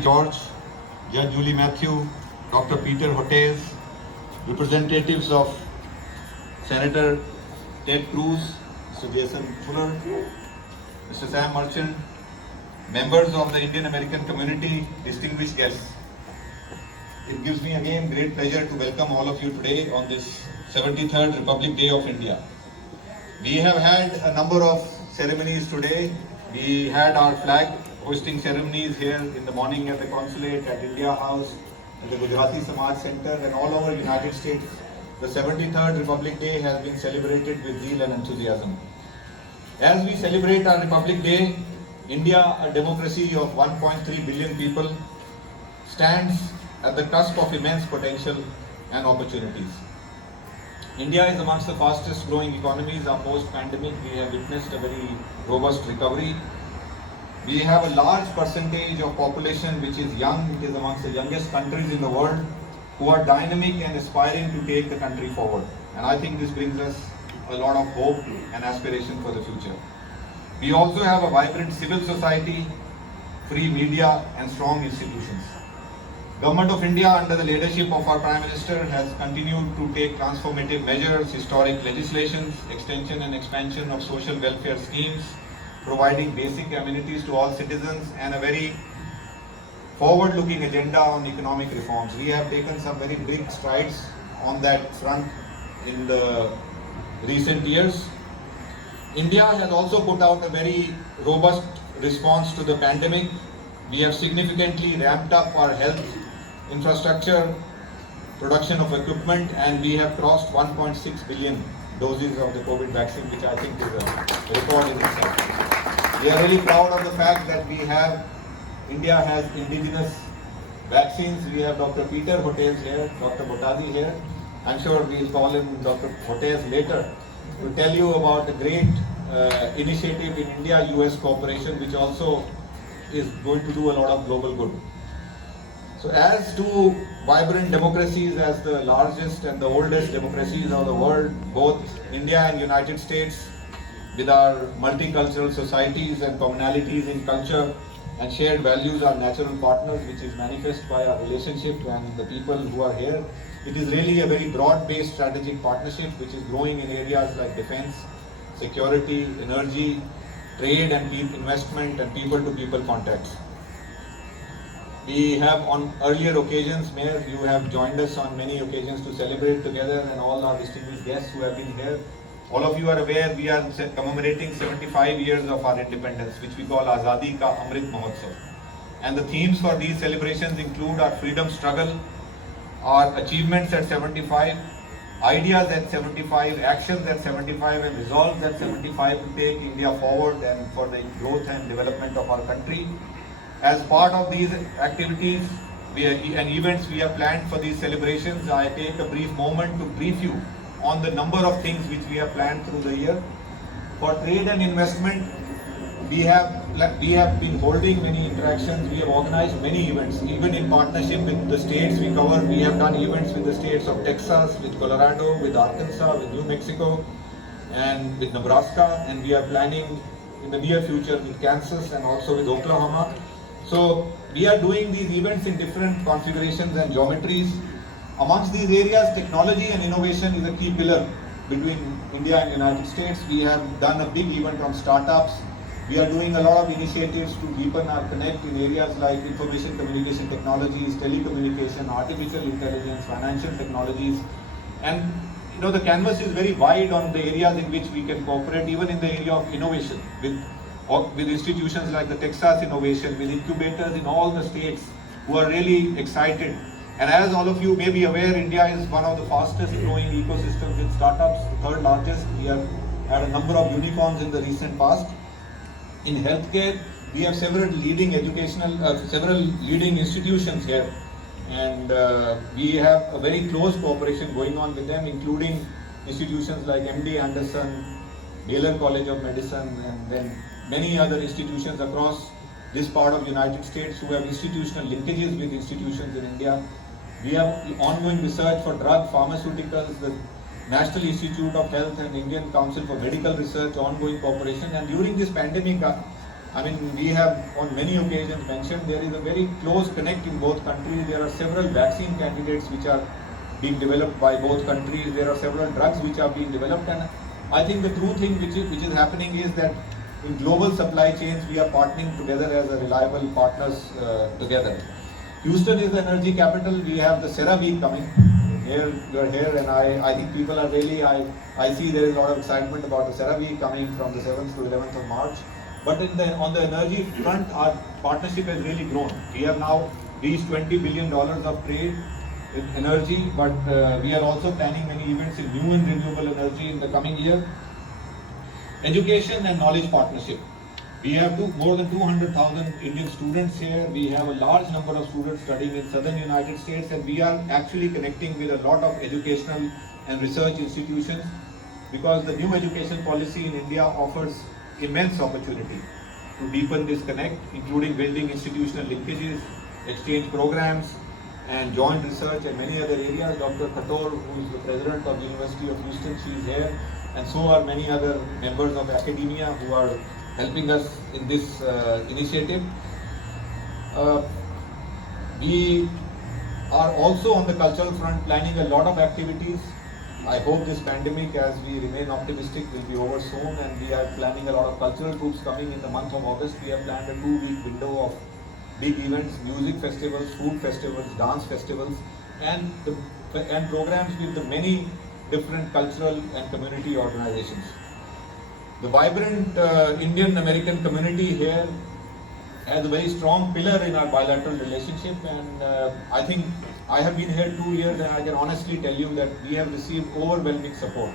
George, Judge Julie Matthew, Dr. Peter Hotez, representatives of Senator Ted Cruz, Mr. Jason Fuller, Mr. Sam Merchant, members of the Indian American community, distinguished guests. It gives me again great pleasure to welcome all of you today on this 73rd Republic Day of India. We have had a number of ceremonies today. We had our flag hosting ceremonies here in the morning at the consulate, at India House, at the Gujarati Samaj Center, and all over United States. The 73rd Republic Day has been celebrated with zeal and enthusiasm. As we celebrate our Republic Day, India, a democracy of 1.3 billion people, stands at the cusp of immense potential and opportunities. India is amongst the fastest growing economies. Post-pandemic, we have witnessed a very robust recovery. We have a large percentage of population which is young. It is amongst the youngest countries in the world who are dynamic and aspiring to take the country forward. And I think this brings us a lot of hope and aspiration for the future. We also have a vibrant civil society, free media and strong institutions. Government of India under the leadership of our Prime Minister has continued to take transformative measures, historic legislations, extension and expansion of social welfare schemes, providing basic amenities to all citizens, and a very forward-looking agenda on economic reforms. We have taken some very big strides on that front in the recent years. India has also put out a very robust response to the pandemic. We have significantly ramped up our health infrastructure, production of equipment, and we have crossed 1.6 billion doses of the COVID vaccine, which I think is a record in itself. We are really proud of the fact that India has indigenous vaccines. We have Dr. Peter Hotez here, Dr. Botazi here. I'm sure we'll call him Dr. Hotez later to tell you about the great initiative in India-US cooperation, which also is going to do a lot of global good. So as two vibrant democracies, as the largest and the oldest democracies of the world, both India and United States, with our multicultural societies and commonalities in culture and shared values, are natural partners, which is manifest by our relationship and the people who are here. It is really a very broad-based strategic partnership which is growing in areas like defense, security, energy, trade and investment, and people-to-people contacts. We have on earlier occasions, Mayor, you have joined us on many occasions to celebrate together, and all our distinguished guests who have been here. All of you are aware we are commemorating 75 years of our independence, which we call Azadi Ka Amrit Mahotsav. And the themes for these celebrations include our freedom struggle, our achievements at 75, ideas at 75, actions at 75, and resolves at 75 to take India forward and for the growth and development of our country. As part of these activities and events we have planned for these celebrations, I take a brief moment to brief you on the number of things which we have planned through the year. For trade and investment, we have been holding many interactions. We have organized many events, even in partnership with the states we cover. We have done events with the states of Texas, with Colorado, with Arkansas, with New Mexico, and with Nebraska. And we are planning in the near future with Kansas and also with Oklahoma. So we are doing these events in different configurations and geometries. Amongst these areas, technology and innovation is a key pillar between India and United States. We have done a big event on startups. We are doing a lot of initiatives to deepen our connect in areas like information communication technologies, telecommunication, artificial intelligence, financial technologies. And the canvas is very wide on the areas in which we can cooperate, even in the area of innovation with institutions like the Texas Innovation, with incubators in all the states who are really excited. And as all of you may be aware, India is one of the fastest growing ecosystems in startups, the third largest. We have had a number of unicorns in the recent past. In healthcare, we have several leading institutions here. And we have a very close cooperation going on with them, including institutions like MD Anderson, Baylor College of Medicine, and then many other institutions across this part of the United States who have institutional linkages with institutions in India. We have ongoing research for drug pharmaceuticals, the National Institute of Health and Indian Council for Medical Research, ongoing cooperation. And during this pandemic, I mean, we have on many occasions mentioned there is a very close connect in both countries. There are several vaccine candidates which are being developed by both countries. There are several drugs which are being developed, and I think the true thing which is happening is that in global supply chains we are partnering together as a reliable partners together. Houston is the energy capital. We have the CERAWeek coming. Here you are here, and I think people are really I see there is a lot of excitement about the CERAWeek coming from the 7th to 11th of March. But on the energy front, our partnership has really grown. We have now reached $20 billion of trade in energy, but we are also planning many events in new and renewable energy in the coming year. Education and knowledge partnership. We have more than 200,000 Indian students here. We have a large number of students studying in southern United States, and we are actually connecting with a lot of educational and research institutions, because the new education policy in India offers immense opportunity to deepen this connect, including building institutional linkages, exchange programs, and joint research and many other areas. Dr. Khator, who is the president of the University of Houston, she is here, and so are many other members of academia who are helping us in this initiative. We are also on the cultural front planning a lot of activities. I hope this pandemic, as we remain optimistic, will be over soon, and we are planning a lot of cultural groups coming in the month of August. We have planned a 2-week window of big events, music festivals, food festivals, dance festivals, and programs with the many different cultural and community organizations. The vibrant Indian-American community here has a very strong pillar in our bilateral relationship, and I think I have been here 2 years, and I can honestly tell you that we have received overwhelming support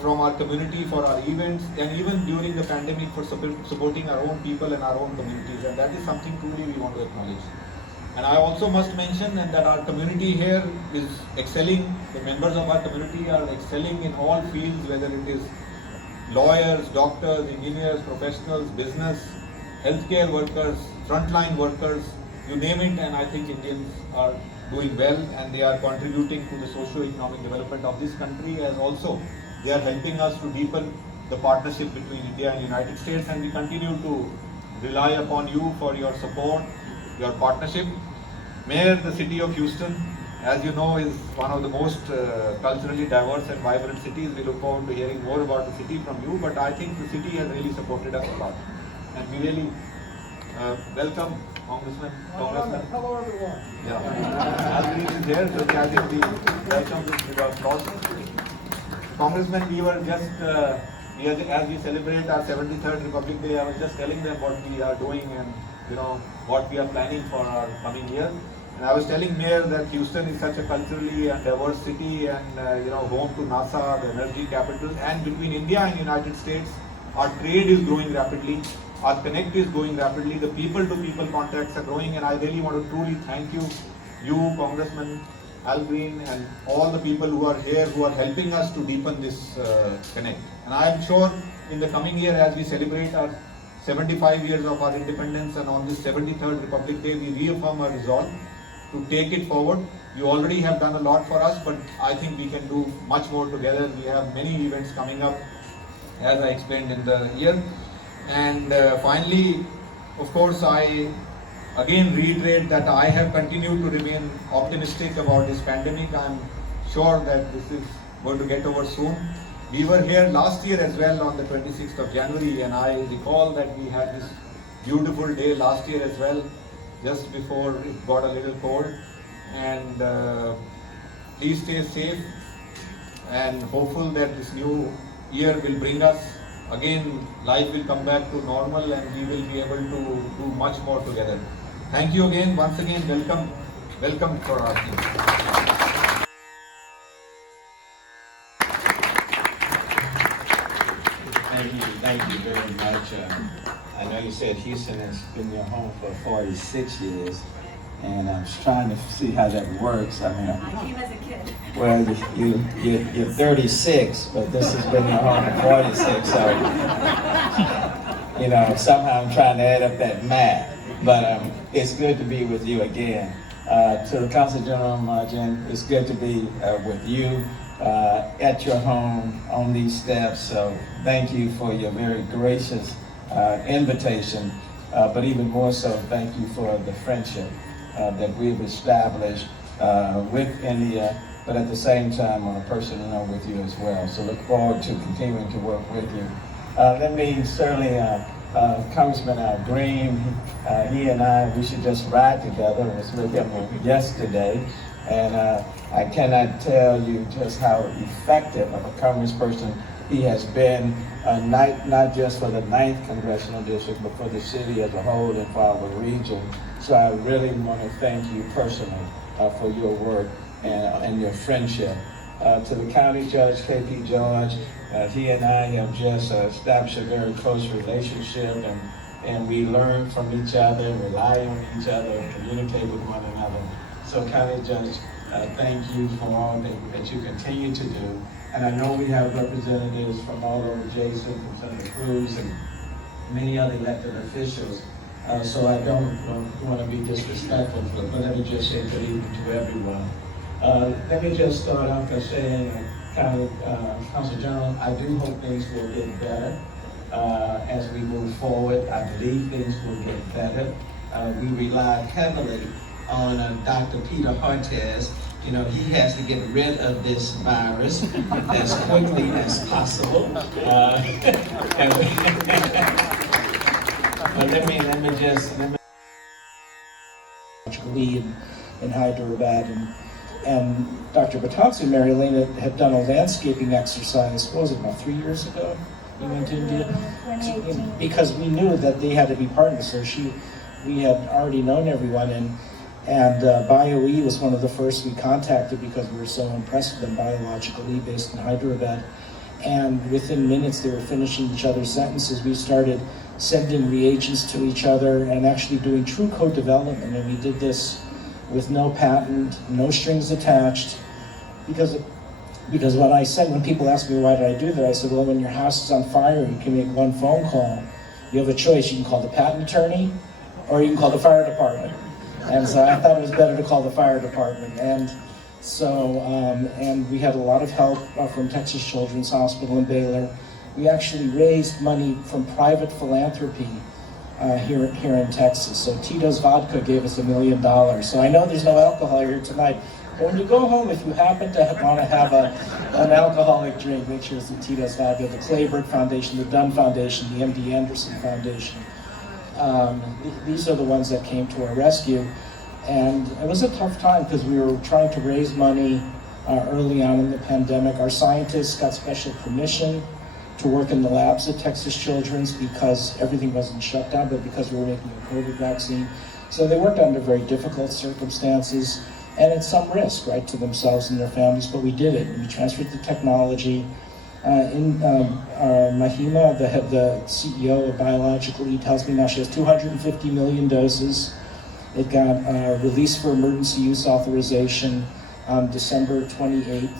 from our community for our events, and even during the pandemic for supporting our own people and our own communities, and that is something truly we want to acknowledge. And I also must mention that our community here is excelling. The members of our community are excelling in all fields, whether it is lawyers, doctors, engineers, professionals, business, healthcare workers, frontline workers, you name it, and I think Indians are doing well, and they are contributing to the socio-economic development of this country, as also they are helping us to deepen the partnership between India and United States, and we continue to rely upon you for your support, your partnership. Mayor, the city of Houston, as you know, is one of the most culturally diverse and vibrant cities. We look forward to hearing more about the city from you, but I think the city has really supported us a lot, and we really welcome Congressman. Hello, everyone. Yeah. As he is there, so as if we welcome this with our applause. Congressman, we were just, as we celebrate our 73rd Republic Day, I was just telling them what we are doing and what we are planning for our coming year. And I was telling Mayor that Houston is such a culturally and diverse city, and home to NASA, the energy capital, and between India and United States, our trade is growing rapidly. Our connect is growing rapidly. The people-to-people contacts are growing, and I really want to truly thank you, Congressman Al Green, and all the people who are here who are helping us to deepen this connect. And I am sure in the coming year, as we celebrate our 75 years of our independence, and on this 73rd Republic Day, we reaffirm our resolve to take it forward. You already have done a lot for us, but I think we can do much more together. We have many events coming up, as I explained in the year. And finally, of course, I again reiterate that I have continued to remain optimistic about this pandemic. I am sure that this is going to get over soon. We were here last year as well on the 26th of January, and I recall that we had this beautiful day last year as well, just before it got a little cold. And please stay safe, and hopeful that this new year will bring us, again, life will come back to normal, and we will be able to do much more together. Thank you again, once again, welcome for our team. Thank you very much. I know you said Houston has been your home for 46 years, and I'm just trying to see how that works. I mean, I came as a kid. well, you're 36, but this has been your home for 46, so, somehow I'm trying to add up that math. But it's good to be with you again. To the Consul General Mahajan, it's good to be with you at your home on these steps. So thank you for your very gracious invitation, but even more so, thank you for the friendship that we've established with India, but at the same time on a personal note with you as well. So look forward to continuing to work with you. That means certainly Congressman Green, he and I, we should just ride together. I was with him yesterday, and I cannot tell you just how effective of a congressperson he has been, not just for the 9th Congressional District, but for the city as a whole and for our region. So I really want to thank you personally for your work and your friendship. To the county judge, KP George, he and I have just established a very close relationship, and we learn from each other, rely on each other, communicate with one another. So County Judge, thank you for all that you continue to do. And I know we have representatives from all over Jason, from Senator Cruz, and many other elected officials. So I don't want to be disrespectful, but let me just say good evening to everyone. Let me just start off by saying, Council General, I do hope things will get better as we move forward. I believe things will get better. We rely heavily on Dr. Peter Hotez. You know, he has to get rid of this virus as quickly as possible. But let me just lead in Hyderabad, and Dr. Batansu, Mary Elena, had done a landscaping exercise, what was it, about 3 years ago? We went to India? 2018. Because we knew that they had to be partners, so we had already known everyone, and BioE was one of the first we contacted because we were so impressed with them, Biological E based in Hyderabad. And within minutes they were finishing each other's sentences. We started sending reagents to each other and actually doing true co-development, and we did this with no patent, no strings attached, because when people ask me why did I do that, I said, well, when your house is on fire, you can make one phone call. You have a choice. You can call the patent attorney, or you can call the fire department. And so I thought it was better to call the fire department. And so, and we had a lot of help from Texas Children's Hospital in Baylor. We actually raised money from private philanthropy here in Texas. So Tito's Vodka gave us $1 million. So I know there's no alcohol here tonight, but when you go home, if you happen to want to have an alcoholic drink, make sure it's the Tito's Vodka, the Clayburgh Foundation, the Dunn Foundation, the MD Anderson Foundation. These are the ones that came to our rescue. And it was a tough time because we were trying to raise money early on in the pandemic. Our scientists got special permission to work in the labs at Texas Children's because everything wasn't shut down, but because we were making a COVID vaccine. So they worked under very difficult circumstances and at some risk, right, to themselves and their families, but we did it. We transferred the technology. Mahima, the CEO of Biological E, tells me now she has 250 million doses. It got released for emergency use authorization on December 28th,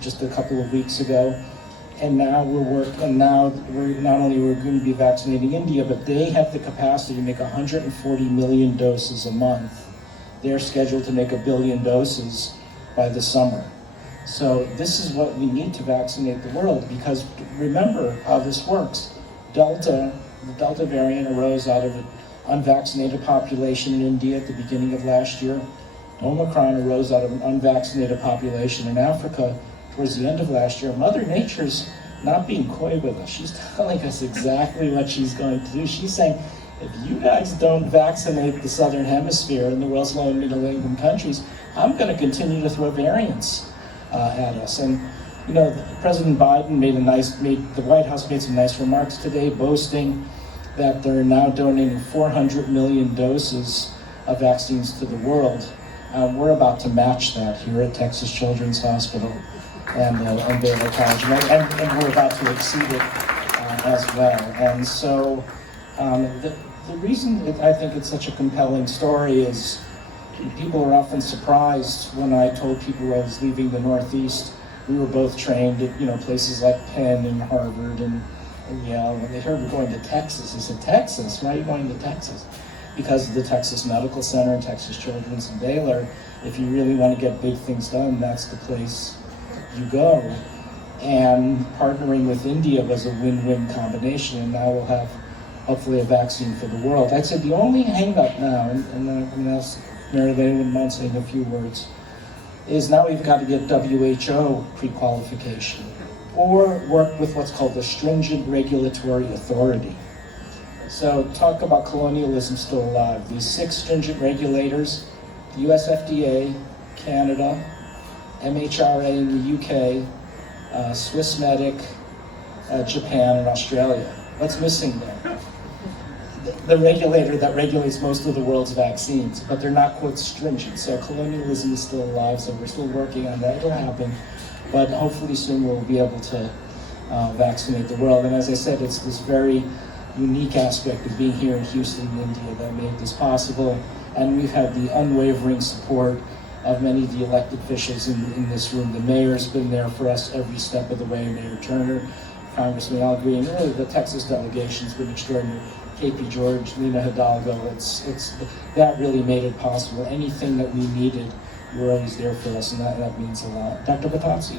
just a couple of weeks ago. And now we're not only going to be vaccinating India, but they have the capacity to make 140 million doses a month. They're scheduled to make 1 billion doses by the summer. So this is what we need to vaccinate the world, because remember how this works. The Delta variant arose out of an unvaccinated population in India at the beginning of last year. Omicron arose out of an unvaccinated population in Africa towards the end of last year. Mother Nature's not being coy with us. She's telling us exactly what she's going to do. She's saying, if you guys don't vaccinate the Southern Hemisphere and the world's low and middle income countries, I'm going to continue to throw variants at us. And you know, President Biden the White House made some nice remarks today, boasting that they're now donating 400 million doses of vaccines to the world. We're about to match that here at Texas Children's Hospital and Baylor College, and we're about to exceed it as well. And so the reason I think it's such a compelling story is people are often surprised when I told people I was leaving the Northeast. We were both trained at places like Penn and Harvard and Yale. When they heard we're going to Texas, they said, Texas? Why are you going to Texas? Because of the Texas Medical Center and Texas Children's and Baylor. If you really want to get big things done, that's the place you go. and partnering with India was a win-win combination, and now we'll have hopefully a vaccine for the world. I'd say the only hang-up now, and I'm going to ask Mary Lane wouldn't mind saying a few words, is now we've got to get WHO pre-qualification or work with what's called a stringent regulatory authority. So talk about colonialism still alive. These 6 stringent regulators, the US FDA, Canada, MHRA in the UK, Swissmedic, Japan, and Australia. What's missing there? The regulator that regulates most of the world's vaccines, but they're not quite stringent. So colonialism is still alive, so we're still working on that. It'll happen, but hopefully soon we'll be able to vaccinate the world. And as I said, it's this very unique aspect of being here in Houston, India, that made this possible. And we've had the unwavering support of many of the elected officials in this room. The mayor's been there for us every step of the way, Mayor Turner, Congressman Al Green, really the Texas delegation's been extraordinary. KP George, Lena Hidalgo, that really made it possible. Anything that we needed, you were always there for us, and that means a lot. Dr. Batansi,